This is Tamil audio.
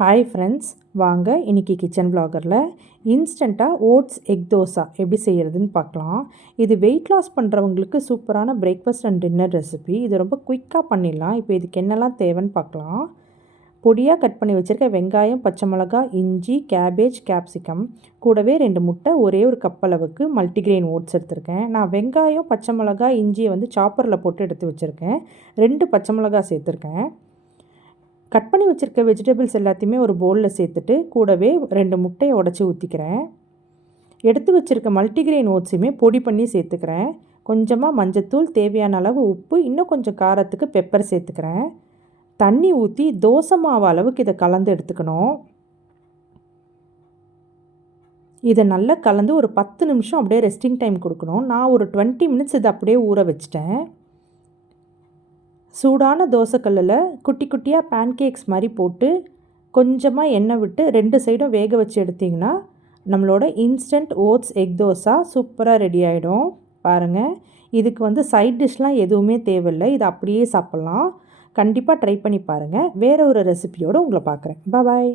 ஹாய் ஃப்ரெண்ட்ஸ், வாங்க இன்றைக்கி கிச்சன் வ்ளாகரில் இன்ஸ்டண்ட்டாக ஓட்ஸ் எக் தோசை எப்படி செய்கிறதுன்னு பார்க்கலாம். இது வெயிட் லாஸ் பண்ணுறவங்களுக்கு சூப்பரான பிரேக்ஃபாஸ்ட் அண்ட் டின்னர் ரெசிபி. இது ரொம்ப குயிக்காக பண்ணிடலாம். இப்போ இதுக்கு என்னெல்லாம் தேவைன்னு பார்க்கலாம். பொடியாக கட் பண்ணி வச்சுருக்க வெங்காயம், பச்சை மிளகாய், இஞ்சி, கேபேஜ், கேப்சிகம், கூடவே 2 முட்டை, ஒரே ஒரு கப் அளவுக்கு மல்டிக்ரெயின் ஓட்ஸ் எடுத்திருக்கேன். நான் வெங்காயம், பச்சை மிளகாய், இஞ்சியை சாப்பரில் போட்டு எடுத்து வச்சுருக்கேன். 2 பச்சை மிளகாய் சேர்த்துருக்கேன். கட் பண்ணி வச்சுருக்க வெஜிடபிள்ஸ் எல்லாத்தையுமே ஒரு பவுலில் சேர்த்துட்டு கூடவே 2 முட்டையை உடச்சி ஊற்றிக்கிறேன். எடுத்து வச்சுருக்க மல்டிக்ரெயின் ஓட்ஸுமே பொடி பண்ணி சேர்த்துக்கிறேன். கொஞ்சமாக மஞ்சத்தூள், தேவையான அளவு உப்பு, இன்னும் கொஞ்சம் காரத்துக்கு பெப்பர் சேர்த்துக்கிறேன். தண்ணி ஊற்றி தோசை மாவு அளவுக்கு இதை கலந்து எடுத்துக்கணும். இதை நல்லா கலந்து ஒரு 10 நிமிஷம் அப்படியே ரெஸ்டிங் டைம் கொடுக்கணும். நான் ஒரு 20 மினிட்ஸ் இதை அப்படியே ஊற வச்சிட்டேன். சூடான தோசைக்கல்லில் குட்டி குட்டியாக பேன்கேக்ஸ் மாதிரி போட்டு கொஞ்சமாக எண்ணெய் விட்டு 2 சைடும் வேக வச்சு எடுத்திங்கன்னா நம்மளோட இன்ஸ்டன்ட் ஓட்ஸ் எக் தோசை சூப்பராக ரெடி ஆகிடும். பாருங்கள், இதுக்கு சைட் டிஷ்லாம் எதுவுமே தேவையில்லை. இதை அப்படியே சாப்பிட்லாம். கண்டிப்பாக ட்ரை பண்ணி பாருங்கள். வேறு ஒரு ரெசிபியோடு உங்களை பார்க்குறேன். பாய்.